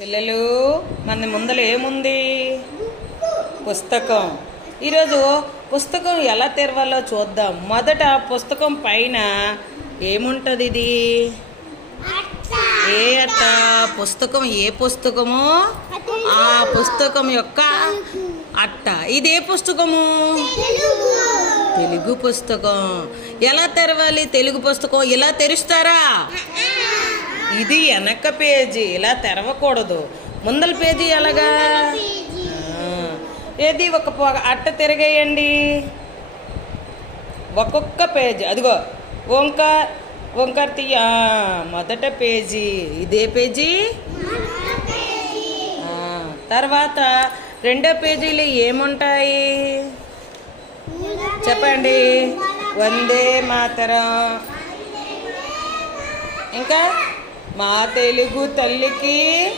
పిల్లలు, మన ముందర ఏముంది? పుస్తకం. ఈరోజు పుస్తకం ఎలా తెరవాలో చూద్దాం. మొదట పుస్తకం పైన ఏముంటుంది? ఇది ఏ అట్ట? పుస్తకం. ఏ పుస్తకము? ఆ పుస్తకం యొక్క అట్ట. ఇది ఏ పుస్తకము? తెలుగు పుస్తకం. ఎలా తెరవాలి తెలుగు పుస్తకం? ఇలా తెరుస్తారా? ఇది వెనక పేజీ, ఇలా తెరవకూడదు. ముందల పేజీ ఎలాగా? ఏది ఒక అట్ట తిరగేయండి. ఒక్కొక్క పేజీ. అదిగో వంకర తీయ. మొదట పేజీ. ఇదే పేజీ. తర్వాత రెండో పేజీలు ఏముంటాయి చెప్పండి? వందే మాతరం. ఇంకా మా తెలుగు తల్లికి